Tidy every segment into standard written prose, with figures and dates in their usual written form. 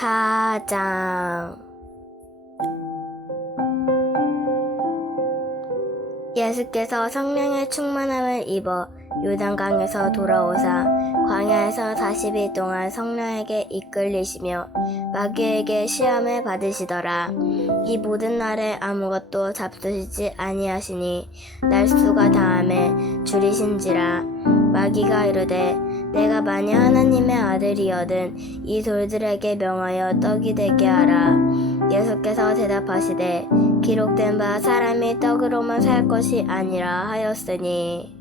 4장. 예수께서 성령의 충만함을 입어 요단강에서 돌아오사 광야에서 40일 동안 성령에게 이끌리시며 마귀에게 시험을 받으시더라. 이 모든 날에 아무것도 잡수시지 아니하시니 날수가 다함에 줄이신지라. 마귀가 이르되 내가 만일 하나님의 아들이거든 이 돌들에게 명하여 떡이 되게 하라. 예수께서 대답하시되 기록된 바 사람이 떡으로만 살 것이 아니라 하였으니.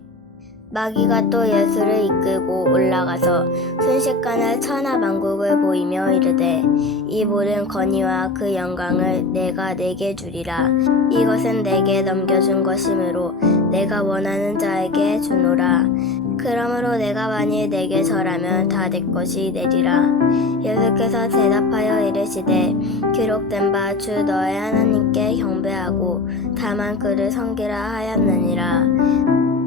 마귀가 또 예수를 이끌고 올라가서 순식간에 천하만국을 보이며 이르되 이 모든 권위와 그 영광을 내가 네게 주리라. 이것은 내게 넘겨준 것이므로 내가 원하는 자에게 주노라. 그러므로 내가 만일 내게 절하면 다 내 것이 되리라. 예수께서 대답하여 이르시되 기록된 바 주 너의 하나님께 경배하고 다만 그를 섬기라 하였느니라.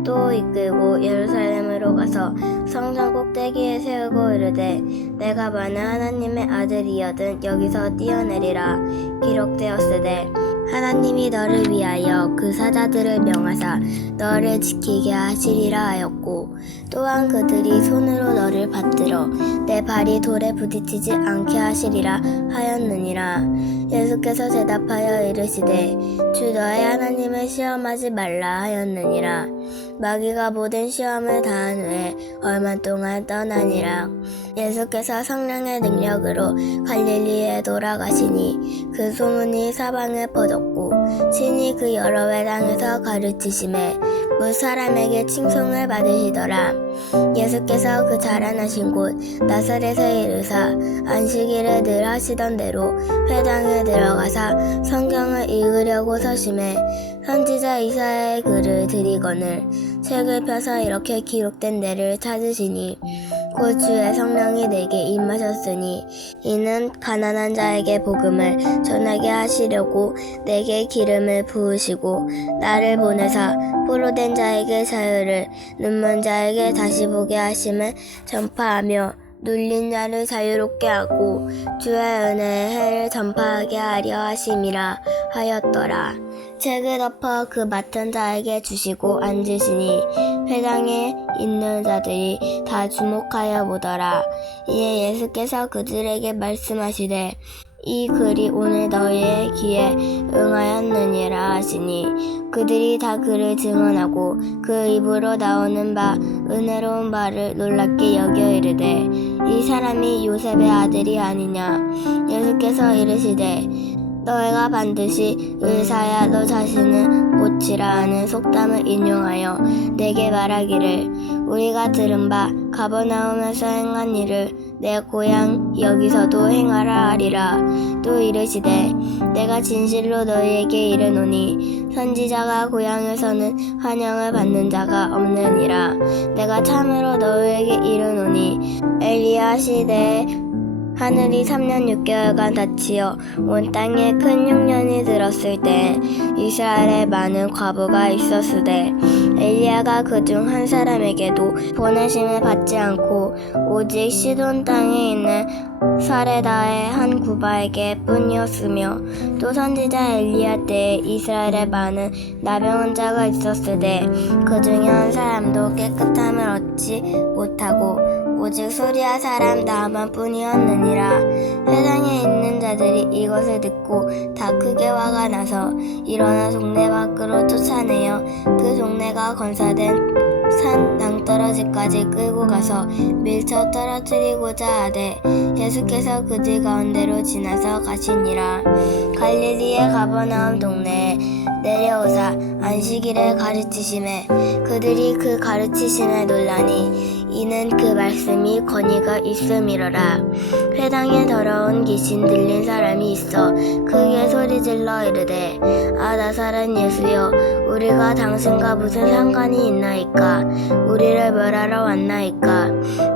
또 이끌고 예루살렘으로 가서 성전 꼭대기에 세우고 이르되 내가 만일 하나님의 아들이거든 여기서 뛰어내리라. 기록되었으되 하나님이 너를 위하여 그 사자들을 명하사 너를 지키게 하시리라 하였고 또한 그들이 손으로 너를 받들어 내 발이 돌에 부딪히지 않게 하시리라 하였느니라. 예수께서 대답하여 이르시되 주 너의 하나님을 시험하지 말라 하였느니라. 마귀가 모든 시험을 다한 후에 얼마 동안 떠나니라. 예수께서 성령의 능력으로 갈릴리에 돌아가시니 그 소문이 사방에 퍼졌고 신이 그 여러 회당에서 가르치심에 무사람에게 칭송을 받으시더라. 예수께서 그 자라나신 곳 나사렛에 이르사 안식일에 늘 하시던 대로 회당에 들어가사 성경을 읽으려고 서심해 선지자 이사야의 글을 들이거늘 책을 펴서 이렇게 기록된 데를 찾으시니 곧 주의 성령이 내게 임하셨으니 이는 가난한 자에게 복음을 전하게 하시려고 내게 기름을 부으시고 나를 보내사 포로된 자에게 자유를 눈먼 자에게 다시 보게 하심을 전파하며 눌린 자를 자유롭게 하고 주의 은혜의 해를 전파하게 하려 하심이라 하였더라. 책을 덮어 그 맡은 자에게 주시고 앉으시니 회당에 있는 자들이 다 주목하여 보더라. 이에 예수께서 그들에게 말씀하시되 이 글이 오늘 너희의 귀에 응하였느니라 하시니 그들이 다 그를 증언하고 그 입으로 나오는 바 은혜로운 말을 놀랍게 여겨 이르되 이 사람이 요셉의 아들이 아니냐. 예수께서 이르시되 너희가 반드시 의사야 너 자신은 고치라 하는 속담을 인용하여 내게 말하기를 우리가 들은 바 가버나움에서 행한 일을 내 고향 여기서도 행하라 하리라. 또 이르시되 내가 진실로 너희에게 이르노니 선지자가 고향에서는 환영을 받는 자가 없느니라. 내가 참으로 너희에게 이르노니 엘리야 시대에 하늘이 3년 6개월간 닫히어 온 땅에 큰 흉년이 들었을 때 이스라엘에 많은 과부가 있었으되 엘리야가 그중 한 사람에게도 보내심을 받지 않고 오직 시돈 땅에 있는 사레다의 한 구바에게 뿐이었으며 또 선지자 엘리야 때에 이스라엘에 많은 나병 환자가 있었으되 그중에 한 사람도 깨끗함을 얻지 못하고 오직 소리아 사람 나아만 뿐이었느니라. 회당에 있는 자들이 이것을 듣고 다 크게 화가 나서 일어나 동네 밖으로 쫓아내어 그 동네가 건사된 산 낭떠러지까지 끌고 가서 밀쳐 떨어뜨리고자 하되 예수께서 그들 가운데로 지나서 가시니라. 갈릴리의 가버나움 동네에 내려오사 안식일에 가르치심에 그들이 그 가르치심에 놀라니 이는 그 말씀이 권위가 있음이로라. 회당에 더러운 귀신 들린 사람이 있어 크게 소리질러 이르되 아 나사렛 예수여 우리가 당신과 무슨 상관이 있나이까. 우리를 멸하러 왔나이까.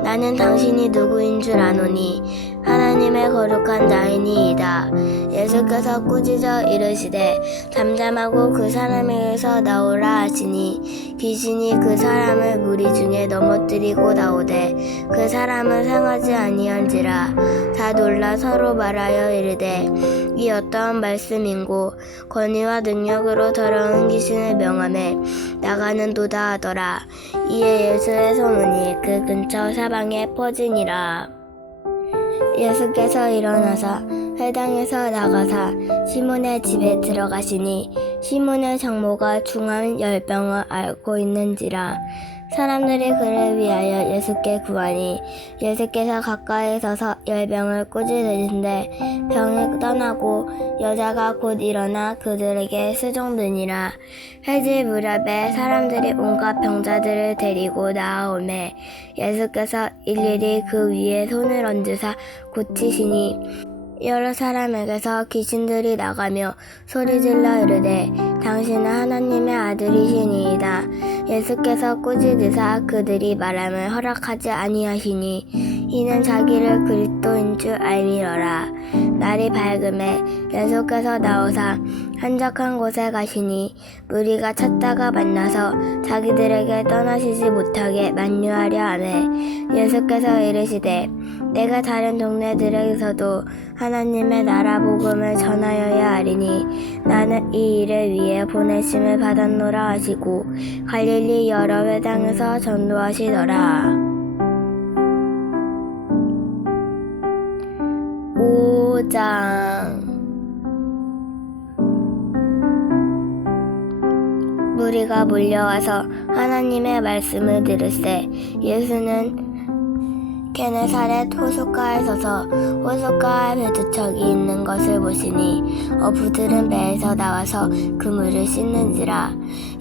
나는 당신이 누구인 줄 아노니 하나님의 거룩한 자이니이다. 예수께서 꾸짖어 이르시되 잠잠하고 그 사람에게서 나오라 하시니 귀신이 그 사람을 무리 중에 넘어뜨리고 나오되 그 사람은 상하지 아니한지라. 다 놀라 서로 말하여 이르되 이 어떠한 말씀인고 권위와 능력으로 더러운 귀신을 명하매 나가는도다 하더라. 이에 예수의 소문이 그 근처 사방에 퍼지니라. 예수께서 일어나사 회당에서 나가사 시몬의 집에 들어가시니 시몬의 장모가 중한 열병을 앓고 있는지라. 사람들이 그를 위하여 예수께 구하니 예수께서 가까이 서서 열병을 꾸짖으신데 병이 떠나고 여자가 곧 일어나 그들에게 수종드니라. 회지 무렵에 사람들이 온갖 병자들을 데리고 나아오매 예수께서 일일이 그 위에 손을 얹으사 고치시니 여러 사람에게서 귀신들이 나가며 소리질러 이르되 당신은 하나님의 아들이시니이다. 예수께서 꾸짖으사 그들이 말함을 허락하지 아니하시니 이는 자기를 그리스도인 줄 알미러라. 날이 밝음에 예수께서 나오사 한적한 곳에 가시니 무리가 찾다가 만나서 자기들에게 떠나시지 못하게 만류하려 하매 예수께서 이르시되 내가 다른 동네들에서도 하나님의 나라 복음을 전하여야 하리니 나는 이 일을 위해 보내심을 받았노라 하시고 갈릴리 여러 회당에서 전도하시더라. 5장 무리가 몰려와서 하나님의 말씀을 들으세 예수는 게네사렛 호숫가에 서서 호숫가에 배두척이 있는 것을 보시니 어부들은 배에서 나와서 그물을 씻는지라.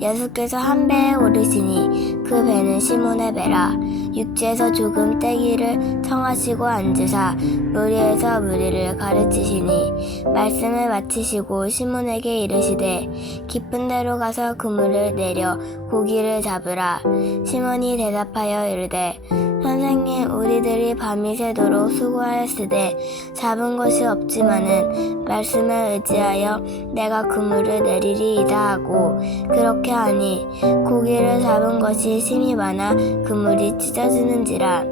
예수께서 한 배에 오르시니 그 배는 시몬의 배라. 육지에서 조금 떼기를 청하시고 앉으사 무리에서 무리를 가르치시니 말씀을 마치시고 시몬에게 이르시되 깊은 데로 가서 그물을 내려 고기를 잡으라. 시몬이 대답하여 이르되 선생님 우리들이 밤이 새도록 수고하였으되 잡은 것이 없지만은 말씀을 의지하여 내가 그물을 내리리이다 하고 그렇게 하니 고기를 잡은 것이 심히 많아 그물이 찢어지는지라.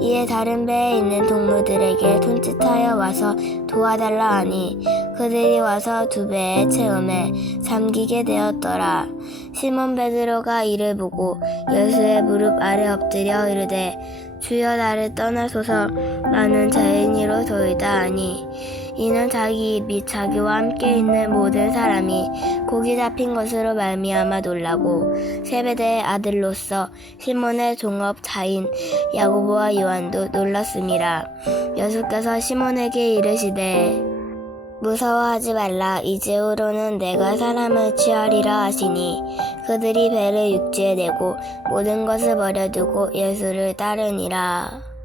이에 다른 배에 있는 동무들에게 손짓하여 와서 도와달라 하니 그들이 와서 두 배에 채우매 잠기게 되었더라. 시몬 베드로가 이를 보고 예수의 무릎 아래 엎드려 이르되 주여 나를 떠나소서 나는 죄인이로소이다 하니 이는 자기 및 자기와 함께 있는 모든 사람이 고기 잡힌 것으로 말미암아 놀라고 세베대의 아들로서 시몬의 종업자인 야고보와 요한도 놀랐음이라. 예수께서 시몬에게 이르시되 무서워하지 말라. 이제후로는 내가 사람을 취하리라 하시니 그들이 배를 육지에 내고 모든 것을 버려두고 예수를 따르니라.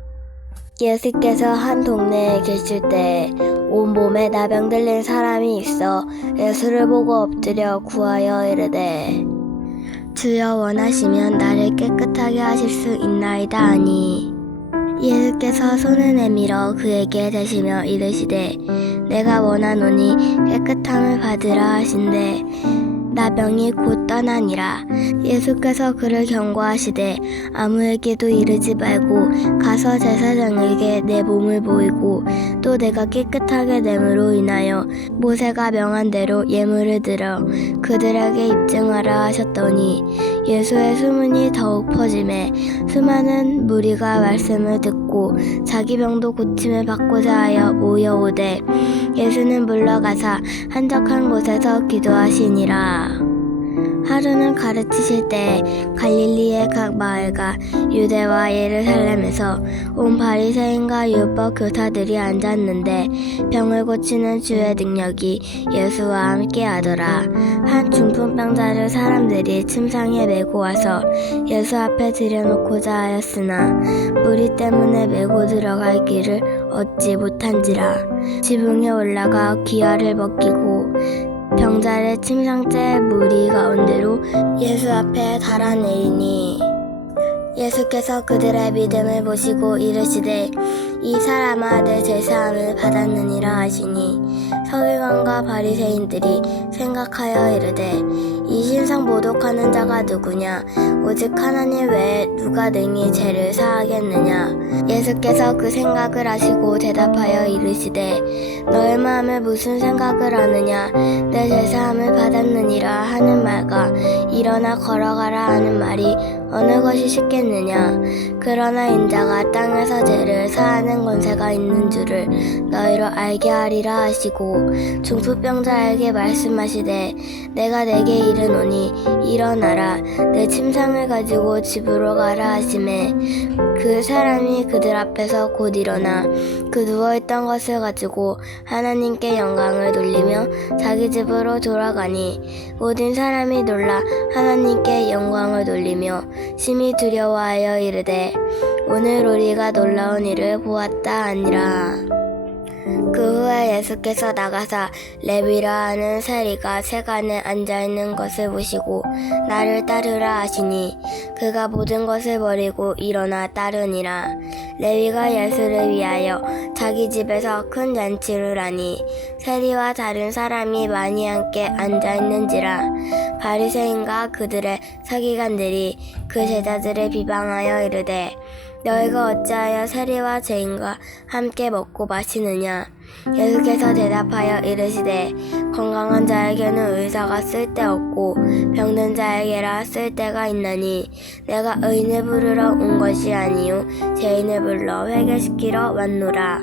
예수께서 한 동네에 계실 때 온몸에 나병 들린 사람이 있어 예수를 보고 엎드려 구하여 이르되 주여 원하시면 나를 깨끗하게 하실 수 있나이다 하니 예수께서 손을 내밀어 그에게 대시며 이르시되 내가 원하노니 깨끗함을 받으라 하신대 나병이 곧 떠나니라. 예수께서 그를 경고하시되 아무에게도 이르지 말고 가서 제사장에게 내 몸을 보이고 또 내가 깨끗하게 됨으로 인하여 모세가 명한 대로 예물을 들어 그들에게 입증하라 하셨더니 예수의 소문이 더욱 퍼지매 수많은 무리가 말씀을 듣고 자기 병도 고침을 받고자 하여 모여오되 예수는 물러가사 한적한 곳에서 기도하시니라. 하루는 가르치실 때 갈릴리의 각 마을과 유대와 예루살렘에서 온 바리새인과 율법 교사들이 앉았는데 병을 고치는 주의 능력이 예수와 함께 하더라. 한 중풍병자를 사람들이 침상에 메고 와서 예수 앞에 들여놓고자 하였으나 무리 때문에 메고 들어갈 길을 얻지 못한지라. 지붕에 올라가 귀화를 벗기고 병자를 침상째 무리 가운데로 예수 앞에 달아내리니 예수께서 그들의 믿음을 보시고 이르시되 이 사람아 내 제사함을 받았느니라 하시니 서기관과 바리새인들이 생각하여 이르되 이 신상 모독하는 자가 누구냐 오직 하나님 외에 누가 능히 죄를 사하겠느냐. 예수께서 그 생각을 아시고 대답하여 이르시되 너의 마음에 무슨 생각을 하느냐 내 제사함을 받았느니라 하는 말과 일어나 걸어가라 하는 말이 어느 것이 쉽겠느냐. 그러나 인자가 땅에서 죄를 사하는 권세가 있는 줄을 너희로 알게 하리라 하시고 중풍병자에게 말씀하시되 내가 내게 이르노니 일어나라 내 침상을 가지고 집으로 가라 하시매 그 사람이 그들 앞에서 곧 일어나 그 누워있던 것을 가지고 하나님께 영광을 돌리며 자기 집으로 돌아가니 모든 사람이 놀라 하나님께 영광을 돌리며 심히 두려워하여 이르되 오늘 우리가 놀라운 일을 보았다 하니라. 그 후에 예수께서 나가사 레위라 하는 세리가 세간에 앉아있는 것을 보시고 나를 따르라 하시니 그가 모든 것을 버리고 일어나 따르니라. 레위가 예수를 위하여 자기 집에서 큰 잔치를 하니 세리와 다른 사람이 많이 함께 앉아있는지라. 바리새인과 그들의 서기관들이 그 제자들을 비방하여 이르되 너희가 어찌하여 세리와 죄인과 함께 먹고 마시느냐. 예수께서 대답하여 이르시되 건강한 자에게는 의사가 쓸데없고 병든 자에게라 쓸데가 있나니 내가 의인을 부르러 온 것이 아니요 죄인을 불러 회개시키러 왔노라.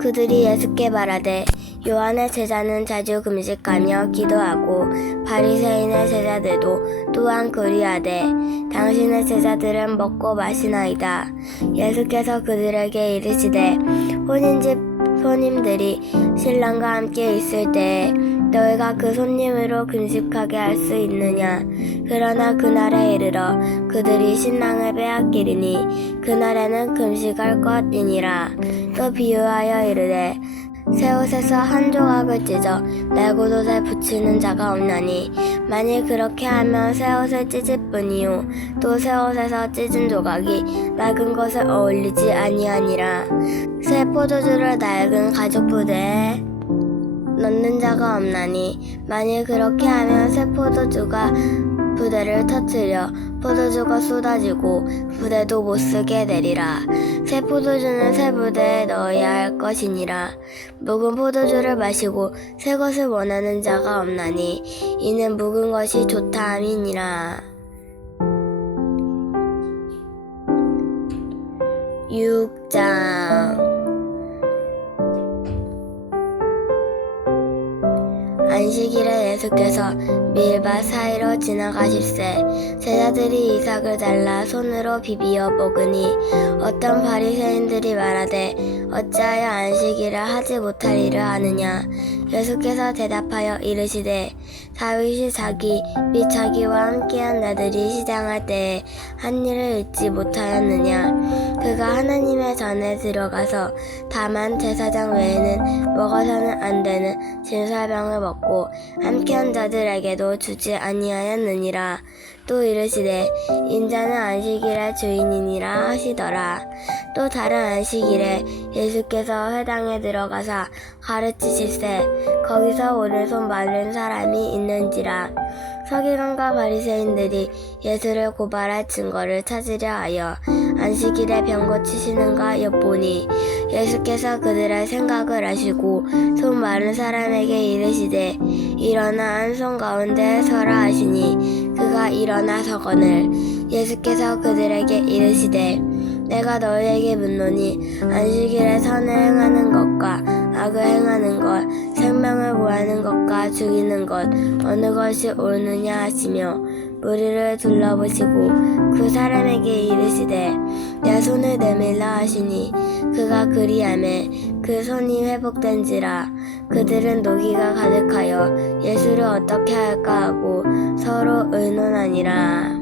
그들이 예수께 말하되 요한의 제자는 자주 금식하며 기도하고 바리새인의 제자들도 또한 그리하되 당신의 제자들은 먹고 마시나이다. 예수께서 그들에게 이르시되 혼인집 손님들이 신랑과 함께 있을 때에 너희가 그 손님으로 금식하게 할 수 있느냐. 그러나 그날에 이르러 그들이 신랑을 빼앗기리니 그날에는 금식할 것이니라. 또 비유하여 이르되 새 옷에서 한 조각을 찢어 날곶옷에 붙이는 자가 없나니 만일 그렇게 하면 새 옷을 찢을 뿐이요 또 새 옷에서 찢은 조각이 낡은 것에 어울리지 아니하니라. 새 포도주를 낡은 가죽 부대에 넣는 자가 없나니 만일 그렇게 하면 새 포도주가 부대를 터뜨려 포도주가 쏟아지고 부대도 못쓰게 되리라. 새 포도주는 새 부대에 넣어야 할 것이니라. 묵은 포도주를 마시고 새 것을 원하는 자가 없나니 이는 묵은 것이 좋다 함이니라. 6장 안식일에 예수께서 밀밭 사이로 지나가실새 제자들이 이삭을 잘라 손으로 비비어 먹으니 어떤 바리새인들이 말하되 어찌하여 안식일에 하지 못할 일을 하느냐. 예수께서 대답하여 이르시되 다윗이 자기 및 자기와 함께한 나들이 시장할 때에 한 일을 잊지 못하였느냐. 그가 하나님의 전에 들어가서 다만 제사장 외에는 먹어서는 안 되는 진설병을 먹고 함께한 자들에게도 주지 아니하였느니라. 또 이르시되 인자는 안식일의 주인이니라 하시더라. 또 다른 안식일에 예수께서 회당에 들어가사 가르치실새 거기서 오른손 마른 사람이 있는지라. 서기관과 바리새인들이 예수를 고발할 증거를 찾으려 하여 안식일에 병 고치시는가 엿보니 예수께서 그들의 생각을 아시고 손 마른 사람에게 이르시되 일어나 한 손 가운데 서라 하시니 그가 일어나 서거늘 예수께서 그들에게 이르시되 내가 너희에게 묻노니 안식일에 선을 행하는 것과 악을 행하는 것, 생명을 구하는 것과 죽이는 것 어느 것이 옳으냐 하시며 무리를 둘러보시고 그 사람에게 이르시되 내 손을 내밀라 하시니 그가 그리하매 그 손이 회복된지라. 그들은 노기가 가득하여 예수를 어떻게 할까 하고 서로 의논하니라.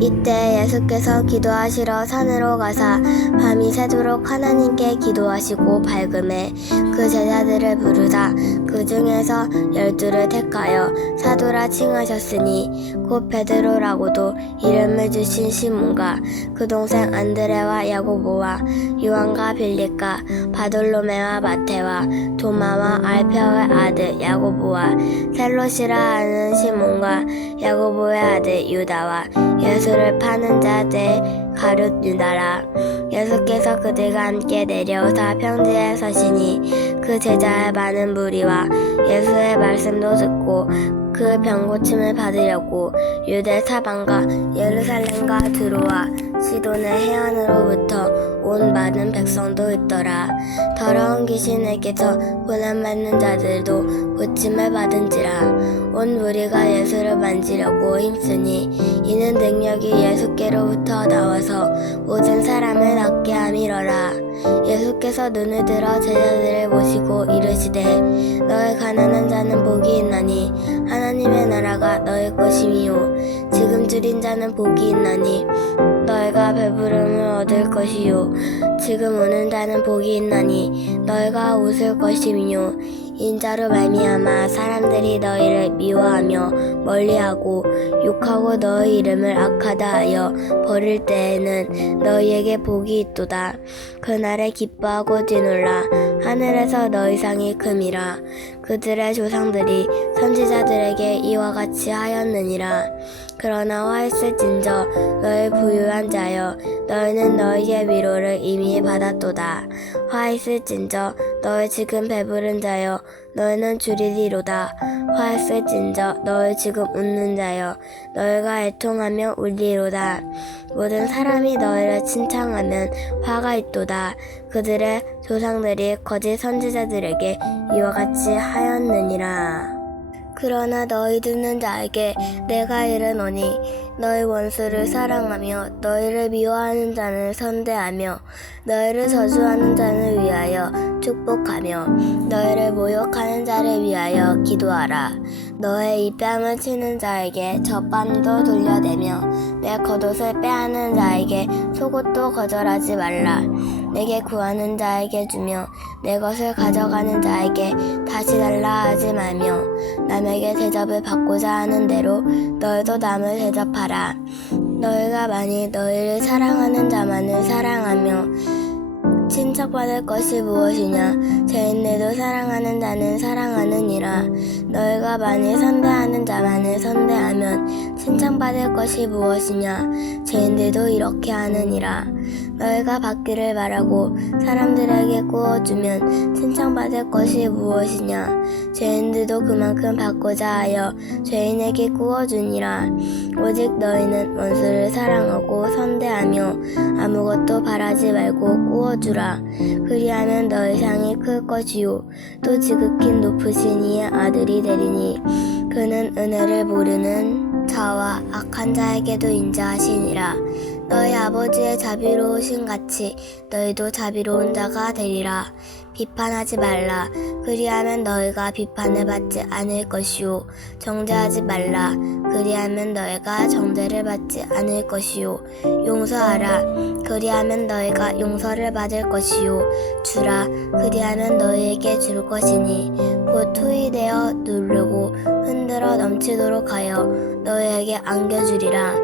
이때 예수께서 기도하시러 산으로 가사 밤이 새도록 하나님께 기도하시고 밝음에 그 제자들을 부르사 그 중에서 12를 택하여 사도라 칭하셨으니 곧 베드로라고도 이름을 주신 시몬과 그 동생 안드레와 야고보와 요한과 빌립과 바돌로메와 마테와 도마와 알페오의 아들 야고보와 셀롯이라 하는 시몬과 야고보의 아들 유다와 예수를 파는 자들 가룟 유다라. 예수께서 그들과 함께 내려오사 평지에 서시니 그 제자의 많은 무리와 예수의 말씀도 듣고 그 병 고침을 받으려고 유대 사방과 예루살렘과 들어와 시돈의 해안으로부터 온 많은 백성도 있더라. 더러운 귀신에게서 고난받는 자들도 고침을 받은지라. 온 무리가 예수를 만지려고 힘쓰니 이는 능력이 예수께로부터 나와서 모든 사람을 낫게 함이러라. 예수께서 눈을 들어 제자들을 보시고 이르시되 너희 가난한 자는 복이 있나니 하나님의 나라가 너희 것이미요. 지금 줄인 자는 복이 있나니 너희가 배부름을 얻을 것이요. 지금 우는 자는 복이 있나니 너희가 웃을 것이미요. 인자로 말미암아 사람들이 너희를 미워하며 멀리하고 욕하고 너희 이름을 악하다 하여 버릴 때에는 너희에게 복이 있도다. 그날에 기뻐하고 뛰놀라. 하늘에서 너희 상이 큼이라. 그들의 조상들이 선지자들에게 이와 같이 하였느니라. 그러나 화 있을진저 너희 부유한 자여 너희는 너희의 위로를 이미 받았도다. 화 있을진저 너희 지금 배부른 자여 너희는 줄이리로다. 화 있을진저 너희 지금 웃는 자여 너희가 애통하며 울리로다. 모든 사람이 너희를 칭찬하면 화가 있도다. 그들의 조상들이 거짓 선지자들에게 이와 같이 하였느니라. 그러나 너희 듣는 자에게 내가 이르노니 너희 원수를 사랑하며 너희를 미워하는 자는 선대하며 너희를 저주하는 자를 위하여 축복하며 너희를 모욕하는 자를 위하여 기도하라. 너의 입뺨을 치는 자에게 젖밤도 돌려대며 내 겉옷을 빼앗는 자에게 속옷도 거절하지 말라. 내게 구하는 자에게 주며 내 것을 가져가는 자에게 다시 달라 하지 말며 남에게 대접을 받고자 하는 대로 너희도 남을 대접하라. 너희가 만일 너희를 사랑하는 자만을 사랑하며 칭찬받을 것이 무엇이냐? 죄인들도 사랑하는 자는 사랑하느니라. 너희가 만일 선대하는 자만을 선대하면 칭찬받을 것이 무엇이냐? 죄인들도 이렇게 하느니라. 너희가 받기를 바라고 사람들에게 구워주면 칭찬받을 것이 무엇이냐? 죄인들도 그만큼 받고자 하여 죄인에게 구워주니라. 오직 너희는 원수를 사랑하고 선대하며 아무것도 바라지 말고 구워주라. 그리하면 너희 상이 클 것이요 또 지극히 높으신 이의 아들이 되리니 그는 은혜를 모르는 자와 악한 자에게도 인자하시니라. 너희 아버지의 자비로우신 같이 너희도 자비로운 자가 되리라. 비판하지 말라. 그리하면 너희가 비판을 받지 않을 것이요. 정죄하지 말라. 그리하면 너희가 정죄를 받지 않을 것이요. 용서하라. 그리하면 너희가 용서를 받을 것이요. 주라. 그리하면 너희에게 줄 것이니 곧 투이되어 누르고 흔들어 넘치도록 하여 너희에게 안겨주리라.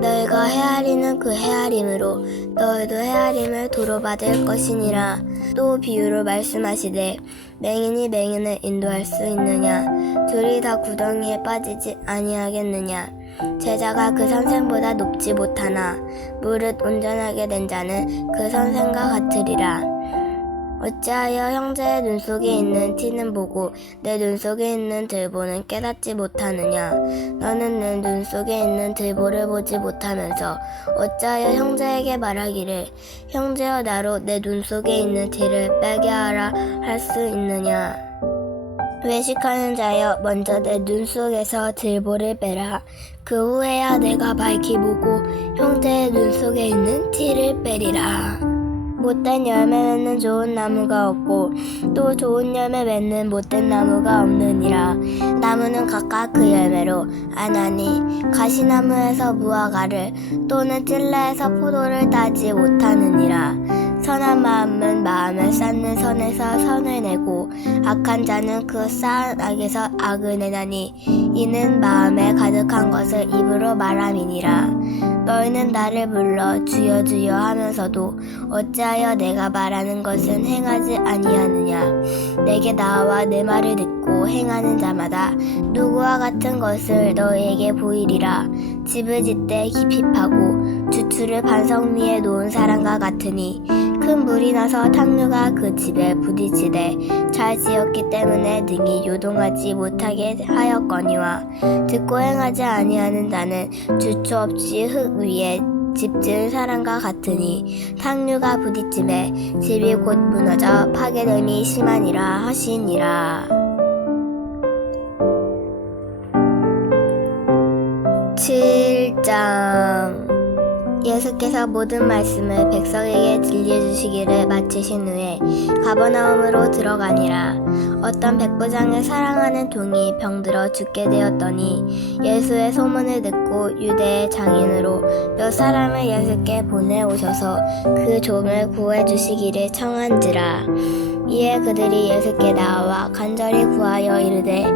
너희가 헤아리는 그 헤아림으로 너희도 헤아림을 도로받을 것이니라. 또 비유로 말씀하시되 맹인이 맹인을 인도할 수 있느냐? 둘이 다 구덩이에 빠지지 아니하겠느냐? 제자가 그 선생보다 높지 못하나 무릇 온전하게 된 자는 그 선생과 같으리라. 어찌하여 형제의 눈 속에 있는 티는 보고 내 눈 속에 있는 들보는 깨닫지 못하느냐? 너는 내 눈 속에 있는 들보를 보지 못하면서 어찌하여 형제에게 말하기를 형제여 나로 내 눈 속에 있는 티를 빼게 하라 할 수 있느냐? 외식하는 자여 먼저 내 눈 속에서 들보를 빼라. 그 후에야 내가 밝히 보고 형제의 눈 속에 있는 티를 빼리라. 못된 열매 맺는 좋은 나무가 없고 또 좋은 열매 맺는 못된 나무가 없느니라. 나무는 각각 그 열매로 아나니 가시나무에서 무화과를 또는 찔레에서 포도를 따지 못하느니라. 선한 마음은 마음을 쌓는 선에서 선을 내고 악한 자는 그 쌓은 악에서 악을 내나니 이는 마음에 가득한 것을 입으로 말함이니라. 너희는 나를 불러 주여 주여 하면서도 어찌하여 내가 말하는 것은 행하지 아니하느냐. 내게 나와 내 말을 듣고 행하는 자마다 누구와 같은 것을 너희에게 보이리라. 집을 짓되 깊이 파고 주추를 반석 위에 놓은 사람과 같으니 큰 물이 나서 탕류가 그 집에 부딪히되 잘 지었기 때문에 능히 요동하지 못하게 하였거니와 듣고 행하지 아니하는 자는 주추 없이 흙 위에 집 지은 사람과 같으니 탕류가 부딪힘에 집이 곧 무너져 파괴됨이 심하니라 하시니라. 7장. 예수께서 모든 말씀을 백성에게 들려주시기를 마치신 후에 가버나움으로 들어가니라. 어떤 백부장을 사랑하는 종이 병들어 죽게 되었더니 예수의 소문을 듣고 유대의 장인으로 몇 사람을 예수께 보내오셔서 그 종을 구해주시기를 청한지라. 이에 그들이 예수께 나와 간절히 구하여 이르되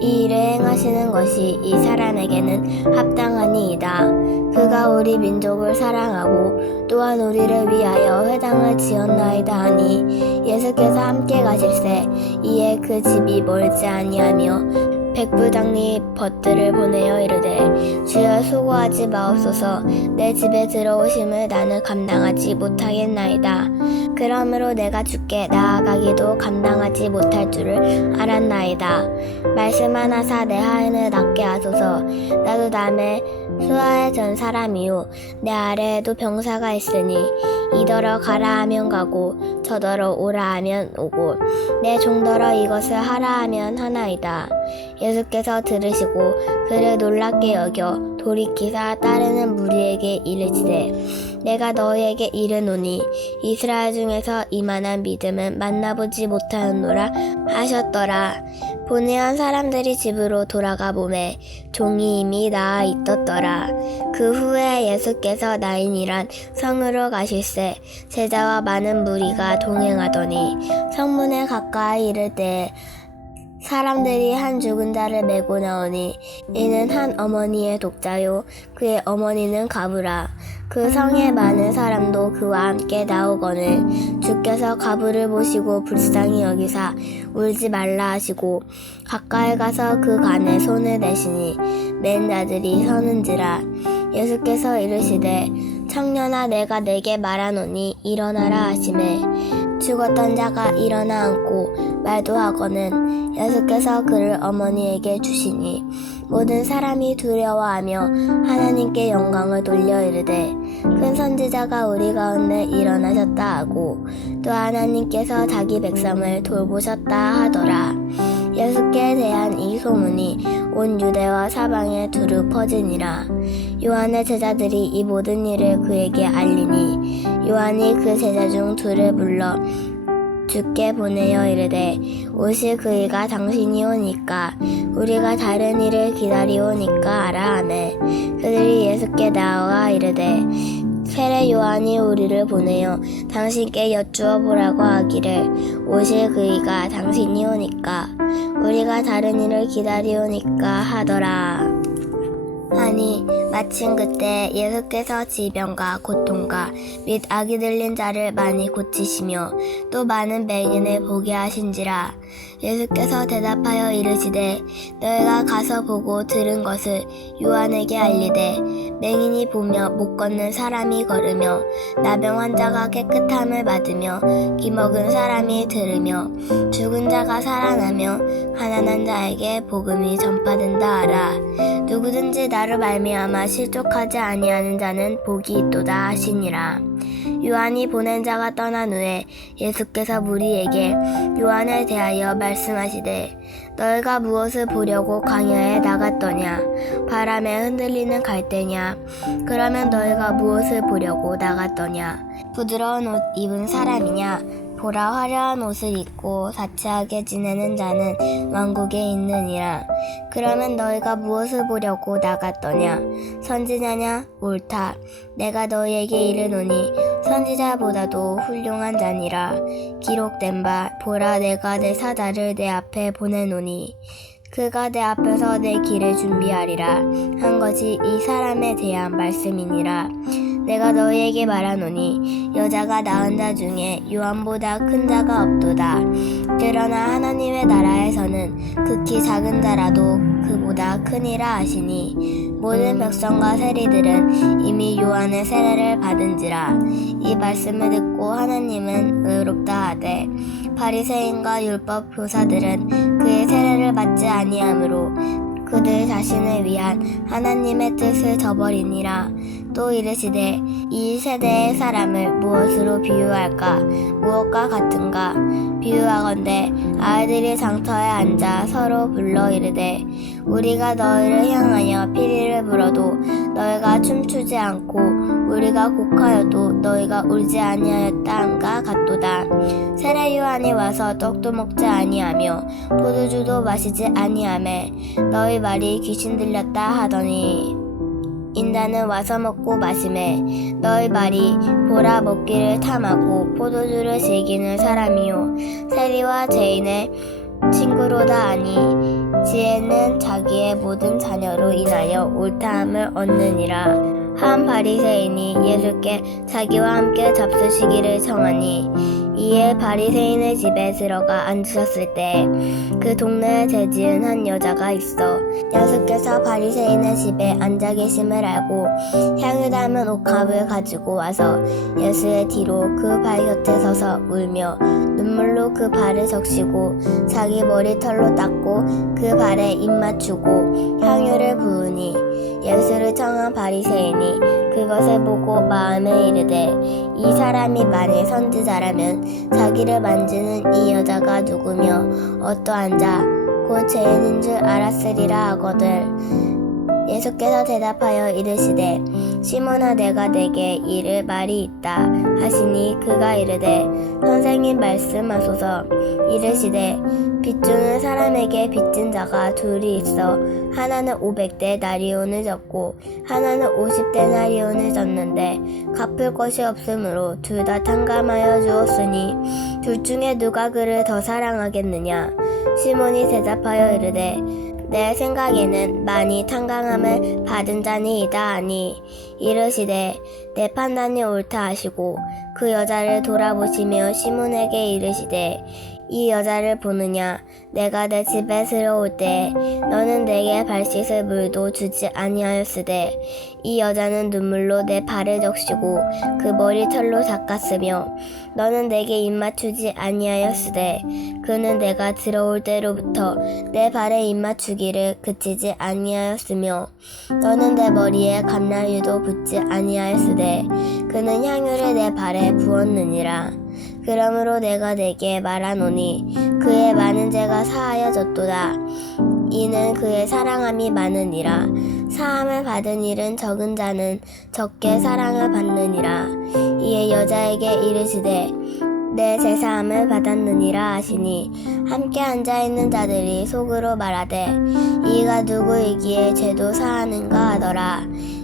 이 일을 행하시는 것이 이 사람에게는 합당하니이다. 그가 우리 민족을 사랑하고 또한 우리를 위하여 회당을 지었나이다 하니 예수께서 함께 가실새 이에 그 집이 멀지 아니하며 백부장이 벗들을 보내어 이르되 주여 수고하지 마옵소서. 내 집에 들어오심을 나는 감당하지 못하겠나이다. 그러므로 내가 주께 나아가기도 감당하지 못할 줄을 알았나이다. 말씀하나사 내 하인을 낫게 하소서. 나도 남의 수하에 전 사람이요 내 아래에도 병사가 있으니 이더러 가라 하면 가고 저더러 오라 하면 오고 내 종더러 이것을 하라 하면 하나이다. 예수께서 들으시고 그를 놀랍게 여겨 돌이키사 따르는 무리에게 이르시되 내가 너희에게 이르노니 이스라엘 중에서 이만한 믿음은 만나보지 못하였노라 하셨더라. 보내온 사람들이 집으로 돌아가 보매 종이 이미 나아 있었더라. 그 후에 예수께서 나인이란 성으로 가실새 제자와 많은 무리가 동행하더니 성문에 가까이 이를 때에 사람들이 한 죽은 자를 메고 나오니 이는 한 어머니의 독자요 그의 어머니는 가부라. 그 성에 많은 사람도 그와 함께 나오거늘 주께서 가부를 보시고 불쌍히 여기사 울지 말라 하시고 가까이 가서 그 간에 손을 대시니 맨 자들이 서는지라. 예수께서 이르시되 청년아 내가 내게 말하노니 일어나라 하시매 죽었던 자가 일어나 앉고 말도 하거늘 예수께서 그를 어머니에게 주시니 모든 사람이 두려워하며 하나님께 영광을 돌려 이르되 큰 선지자가 우리 가운데 일어나셨다 하고 또 하나님께서 자기 백성을 돌보셨다 하더라. 예수께 대한 이 소문이 온 유대와 사방에 두루 퍼지니라. 요한의 제자들이 이 모든 일을 그에게 알리니 요한이 그 제자 중 둘을 불러 주께 보내어 이르되 오실 그이가 당신이 오니까 우리가 다른 일을 기다리오니까 알아 하매 그들이 예수께 나와 이르되 세례 요한이 우리를 보내어 당신께 여쭈어 보라고 하기를 오실 그이가 당신이 오니까 우리가 다른 일을 기다리오니까 하더라. 하니 마침 그때 예수께서 지병과 고통과 및 악이 들린 자를 많이 고치시며 또 많은 맹인을 보게 하신지라. 예수께서 대답하여 이르시되 너희가 가서 보고 들은 것을 요한에게 알리되 맹인이 보며 못 걷는 사람이 걸으며 나병 환자가 깨끗함을 받으며 기먹은 사람이 들으며 죽은 자가 살아나며 가난한 자에게 복음이 전파된다 하라. 누구든지 나로 말미암아 실족하지 아니하는 자는 복이 있도다 하시니라. 요한이 보낸 자가 떠난 후에 예수께서 무리에게 요한에 대하여 말씀하시되 너희가 무엇을 보려고 광야에 나갔더냐? 바람에 흔들리는 갈대냐? 그러면 너희가 무엇을 보려고 나갔더냐? 부드러운 옷 입은 사람이냐? 보라 화려한 옷을 입고 사치하게 지내는 자는 왕국에 있느니라. 그러면 너희가 무엇을 보려고 나갔더냐? 선지자냐? 옳다. 내가 너희에게 이르노니 선지자보다도 훌륭한 자니라. 기록된 바 보라 내가 내 사자를 내 앞에 보내노니 그가 내 앞에서 내 길을 준비하리라 한 것이 이 사람에 대한 말씀이니라. 내가 너희에게 말하노니 여자가 낳은 자 중에 요한보다 큰 자가 없도다. 그러나 하나님의 나라에서는 극히 작은 자라도 그보다 크니라 하시니 모든 백성과 세리들은 이미 요한의 세례를 받은지라. 이 말씀을 듣고 하나님은 의롭다 하되 바리새인과 율법 교사들은 그의 세례를 받지 아니하므로 그들 자신을 위한 하나님의 뜻을 저버리니라. 또 이르시되 이 세대의 사람을 무엇으로 비유할까? 무엇과 같은가? 비유하건대 아이들이 장터에 앉아 서로 불러 이르되 우리가 너희를 향하여 피리를 불어도 너희가 춤추지 않고 우리가 곡하여도 너희가 울지 아니하였다 함과 같도다. 세례 요한이 와서 떡도 먹지 아니하며 포도주도 마시지 아니하매 너희 말이 귀신 들렸다 하더니 인자는 와서 먹고 마시매 너희 말이 보라 먹기를 탐하고 포도주를 즐기는 사람이요 세리와 죄인의 친구로다 하니 지혜는 자기의 모든 자녀로 인하여 옳다함을 얻느니라. 한 바리새인이 예수께 자기와 함께 잡수시기를 청하니 이에 바리새인의 집에 들어가 앉으셨을 때 그 동네에 죄지은 한 여자가 있어 예수께서 바리새인의 집에 앉아 계심을 알고 향유 담은 옥합을 가지고 와서 예수의 뒤로 그 발 곁에 서서 울며 눈물로 그 발을 적시고 자기 머리털로 닦고 그 발에 입 맞추고 향유를 부으니 예수를 청한 바리새인이 그것을 보고 마음에 이르되 이 사람이 만일 선지자라면 자기를 만지는 이 여자가 누구며 어떠한 자 곧 죄인인 줄 알았으리라 하거늘. 예수께서 대답하여 이르시되 시몬아 내가 내게 이를 말이 있다 하시니 그가 이르되 선생님 말씀하소서. 이르시되 빚주는 사람에게 빚진 자가 둘이 있어 하나는 500데나리온을 졌고 하나는 50데나리온을 졌는데 갚을 것이 없으므로 둘 다 탕감하여 주었으니 둘 중에 누가 그를 더 사랑하겠느냐. 시몬이 대답하여 이르되 내 생각에는 많이 탕감함을 받은 자니이다 하니 이르시되 내 판단이 옳다 하시고 그 여자를 돌아보시며 시몬에게 이르시되 이 여자를 보느냐? 내가 내 집에 들어올 때 너는 내게 발 씻을 물도 주지 아니하였으되 이 여자는 눈물로 내 발을 적시고 그 머리털로 닦았으며 너는 내게 입 맞추지 아니하였으되 그는 내가 들어올 때로부터 내 발에 입 맞추기를 그치지 아니하였으며 너는 내 머리에 감람유도 붓지 아니하였으되 그는 향유를 내 발에 부었느니라. 그러므로 내가 내게 말하노니 그의 많은 죄가 사하여졌도다. 이는 그의 사랑함이 많으니라. 사함을 받은 일은 적은 자는 적게 사랑을 받느니라. 이에 여자에게 이르시되 내 제사함을 받았느니라 하시니 함께 앉아있는 자들이 속으로 말하되 이가 누구이기에 죄도 사하는가 하더라.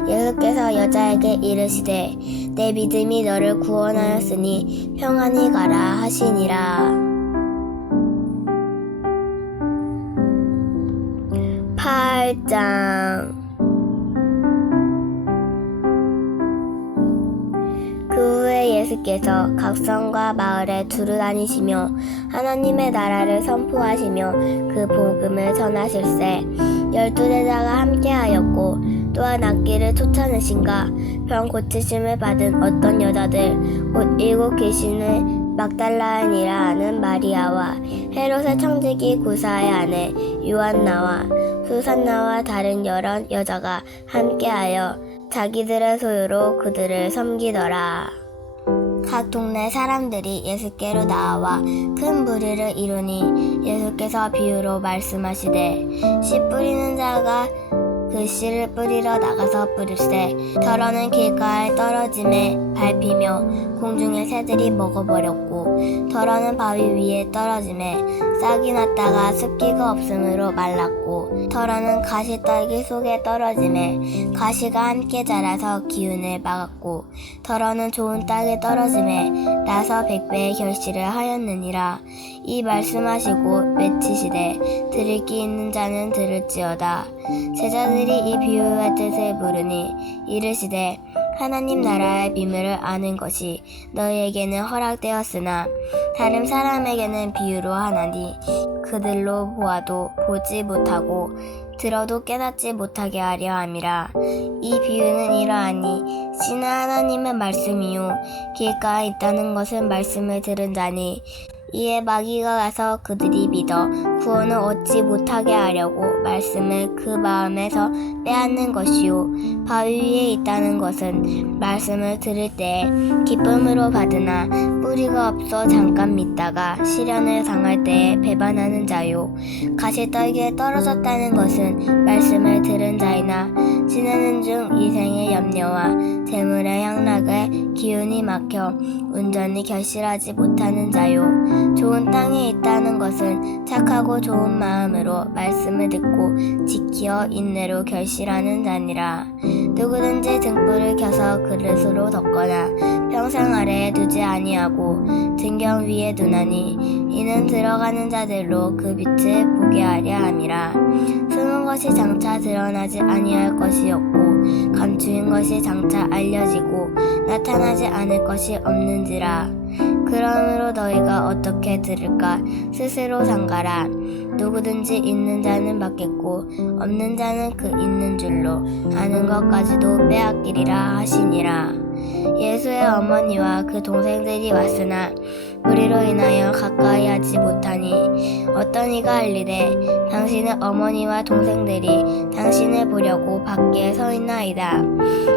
예수께서 여자에게 이르시되 내 믿음이 너를 구원하였으니 평안히 가라 하시니라. 8장. 그 후에 예수께서 각 성과 마을에 두루 다니시며 하나님의 나라를 선포하시며 그 복음을 전하실세 12제자가 함께하였고 또한 악기를 쫓아내신가 병 고치심을 받은 어떤 여자들 곧 7 귀신을 막달라인이라 하는 마리아와 헤롯의 청지기 구사의 아내 요한나와 수산나와 다른 여러 여자가 함께하여 자기들의 소유로 그들을 섬기더라. 각 동네 사람들이 예수께로 나와 큰 무리를 이루니 예수께서 비유로 말씀하시되 씨 뿌리는 자가 그 씨를 뿌리러 나가서 뿌릴새 덜어는 길가에 떨어짐에 밟히며 공중의 새들이 먹어버렸고 덜어는 바위 위에 떨어짐에 싹이 났다가 습기가 없으므로 말랐고 덜어는 가시떨기 속에 떨어짐에 가시가 함께 자라서 기운을 막았고 덜어는 좋은 땅에 떨어짐에 나서 100배의 결실을 하였느니라. 이 말씀하시고 외치시되 들을 귀 있는 자는 들을지어다. 제자들이 이 비유의 뜻을 물으니 이르시되 하나님 나라의 비밀을 아는 것이 너희에게는 허락되었으나 다른 사람에게는 비유로 하나니 그들로 보아도 보지 못하고 들어도 깨닫지 못하게 하려 함이라. 이 비유는 이러하니 씨는 하나님의 말씀이요 길가에 있다는 것은 말씀을 들은 자니 이에 마귀가 가서 그들이 믿어 구원을 얻지 못하게 하려고 말씀을 그 마음에서 빼앗는 것이요 바위 위에 있다는 것은 말씀을 들을 때에 기쁨으로 받으나 뿌리가 없어 잠깐 믿다가 시련을 당할 때에 배반하는 자요 가시떨기에 떨어졌다는 것은 말씀을 들은 자이나 지내는 중 이생의 염려와 재물의 향락에 기운이 막혀 온전히 결실하지 못하는 자요 좋은 땅에 있다는 것은 착하고 좋은 마음으로 말씀을 듣고 지키어 인내로 결실하는 자니라. 누구든지 등불을 켜서 그릇으로 덮거나 평상 아래에 두지 아니하고 등경 위에 두나니 이는 들어가는 자들로 그 빛을 보게 하려 함이라. 숨은 것이 장차 드러나지 아니할 것이 없고 감추인 것이 장차 알려지고 나타나지 않을 것이 없는지라. 그러므로 너희가 어떻게 들을까 스스로 상가라. 누구든지 있는 자는 받겠고 없는 자는 그 있는 줄로 아는 것까지도 빼앗기리라 하시니라. 예수의 어머니와 그 동생들이 왔으나 무리로 인하여 가까이 하지 못하니 어떤 이가 알리되 당신의 어머니와 동생들이 당신을 보려고 밖에 서 있나이다.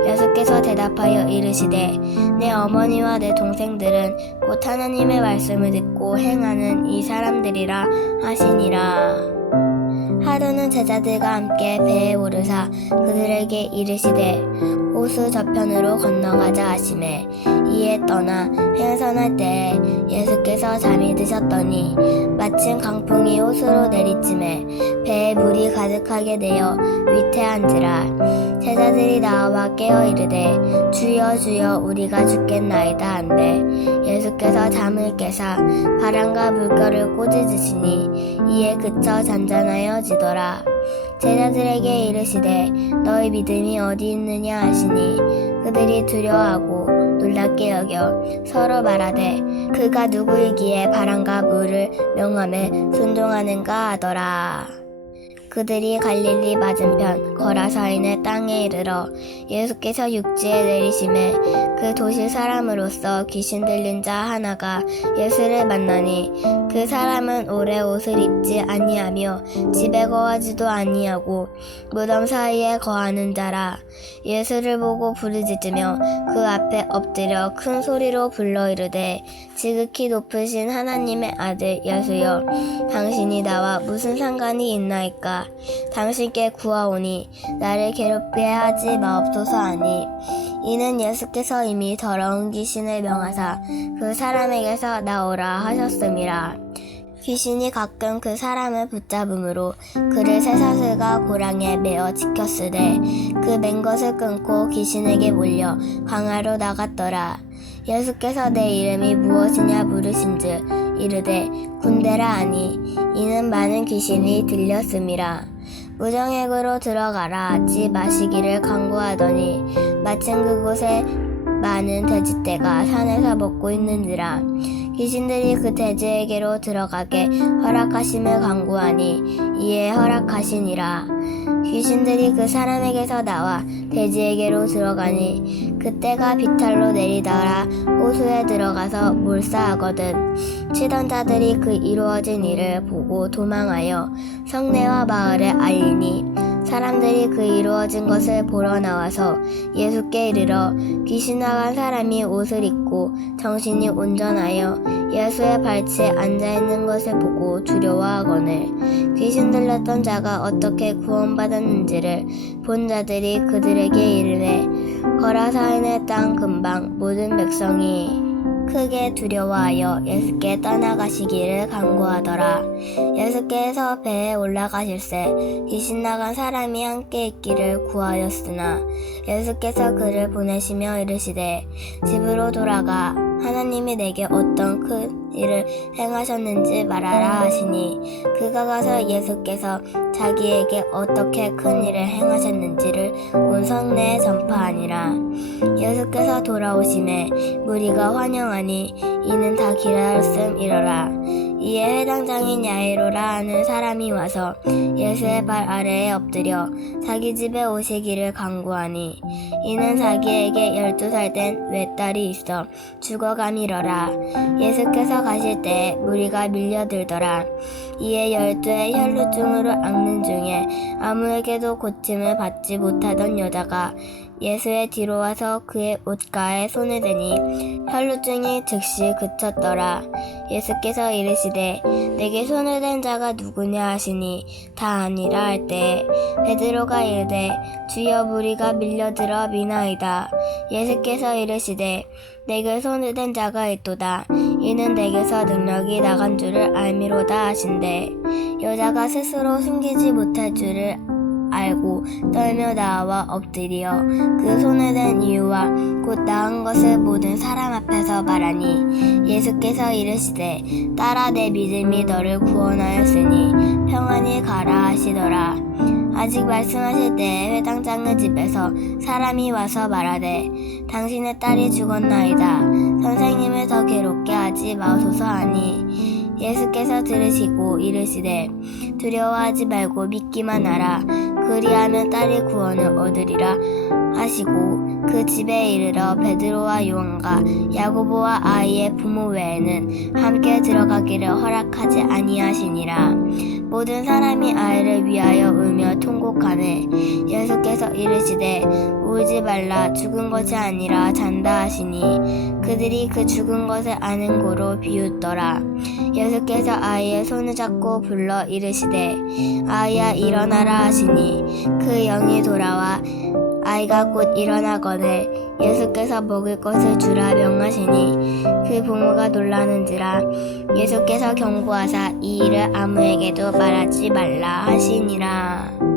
예수께서 대답하여 이르시되 내 어머니와 내 동생들은 곧 하나님의 말씀을 듣고 행하는 이 사람들이라 하시니라. 하루는 제자들과 함께 배에 오르사 그들에게 이르시되 호수 저편으로 건너가자 하시매 이에 떠나 행선할 때에 예수께서 잠이 드셨더니 마침 강풍이 호수로 내리침에 배에 물이 가득하게 되어 위태한지라. 제자들이 나와 깨어 이르되 주여 주여 우리가 죽겠나이다 한데 예수께서 잠을 깨사 바람과 물결을 꾸짖으시니 이에 그쳐 잔잔하여 지더라. 제자들에게 이르시되 너희 믿음이 어디 있느냐 하시니 그들이 두려워하고 놀랍게 여겨 서로 말하되 그가 누구이기에 바람과 물을 명함에 순종하는가 하더라. 그들이 갈릴리 맞은편 거라사인의 땅에 이르러 예수께서 육지에 내리심에 그 도시 사람으로서 귀신 들린 자 하나가 예수를 만나니 그 사람은 오래 옷을 입지 아니하며 집에 거하지도 아니하고 무덤 사이에 거하는 자라. 예수를 보고 부르짖으며 그 앞에 엎드려 큰 소리로 불러 이르되 지극히 높으신 하나님의 아들 예수여 당신이 나와 무슨 상관이 있나이까. 당신께 구하오니 나를 괴롭게 하지 마옵소서 하니 이는 예수께서 이미 더러운 귀신을 명하사 그 사람에게서 나오라 하셨음이라. 귀신이 가끔 그 사람을 붙잡음으로 그를 쇠사슬과 고랑에 매어 지켰으되 그 맨 것을 끊고 귀신에게 몰려 광야로 나갔더라. 예수께서 내 이름이 무엇이냐 물으신즉 이르되 군대라 하니 이는 많은 귀신이 들렸음이라. 무정액으로 들어가라 하지 마시기를 강구하더니 마침 그곳에 많은 돼지떼가 산에서 먹고 있는지라. 귀신들이 그 돼지에게로 들어가게 허락하심을 강구하니 이에 허락하시니라. 귀신들이 그 사람에게서 나와 돼지에게로 들어가니 그때가 비탈로 내리더라 호수에 들어가서 몰사하거든. 치던 자들이 그 이루어진 일을 보고 도망하여 성내와 마을에 알리니 사람들이 그 이루어진 것을 보러 나와서 예수께 이르러 귀신 나간 사람이 옷을 입고 정신이 온전하여 예수의 발치에 앉아있는 것을 보고 두려워하거늘 귀신 들렸던 자가 어떻게 구원받았는지를 본 자들이 그들에게 이르되 거라사인의 땅 근방 모든 백성이 크게 두려워하여 예수께 떠나가시기를 간구하더라. 예수께서 배에 올라가실새 귀신 나간 사람이 함께 있기를 구하였으나 예수께서 그를 보내시며 이르시되 집으로 돌아가 하나님이 내게 어떤 큰 일을 행하셨는지 말하라 하시니 그가 가서 예수께서 자기에게 어떻게 큰 일을 행하셨는지를 온 성내에 전파하니라. 예수께서 돌아오심에 무리가 환영하니 이는 다 기다렸음이러라. 이에 회당장인 야이로라 하는 사람이 와서 예수의 발 아래에 엎드려 자기 집에 오시기를 간구하니 이는 자기에게 12살 된 외딸이 있어 죽어감이러라. 예수께서 가실 때에 무리가 밀려들더라. 이에 12의 혈루증으로 앓는 중에 아무에게도 고침을 받지 못하던 여자가 예수의 뒤로 와서 그의 옷가에 손을 대니 혈루증이 즉시 그쳤더라. 예수께서 이르시되 내게 손을 댄 자가 누구냐 하시니 다 아니라 할 때에 베드로가 이르되 주여 무리가 밀려들어 미나이다. 예수께서 이르시되 내게 손을 댄 자가 있도다. 이는 내게서 능력이 나간 줄을 알미로다 하신대. 여자가 스스로 숨기지 못할 줄을 알고 떨며 나와 엎드려 그 손을 댄 이유와 곧 나은 것을 모든 사람 앞에서 말하니 예수께서 이르시되 딸아 내 믿음이 너를 구원하였으니 평안히 가라 하시더라. 아직 말씀하실 때에 회당장의 집에서 사람이 와서 말하되 당신의 딸이 죽었나이다. 선생님을 더 괴롭게 하지 마소서 하니 예수께서 들으시고 이르시되 두려워하지 말고 믿기만 하라. 그리하면 딸이 구원을 얻으리라 하시고 그 집에 이르러 베드로와 요한과 야고보와 아이의 부모 외에는 함께 들어가기를 허락하지 아니하시니라. 모든 사람이 아이를 위하여 울며 통곡하네. 예수께서 이르시되 울지 말라. 죽은 것이 아니라 잔다 하시니 그들이 그 죽은 것을 아는 고로 비웃더라. 예수께서 아이의 손을 잡고 불러 이르시되 아이야 일어나라 하시니 그 영이 돌아와 아이가 곧 일어나거늘 예수께서 먹을 것을 주라 명하시니 그 부모가 놀라는지라. 예수께서 경고하사 이 일을 아무에게도 말하지 말라 하시니라.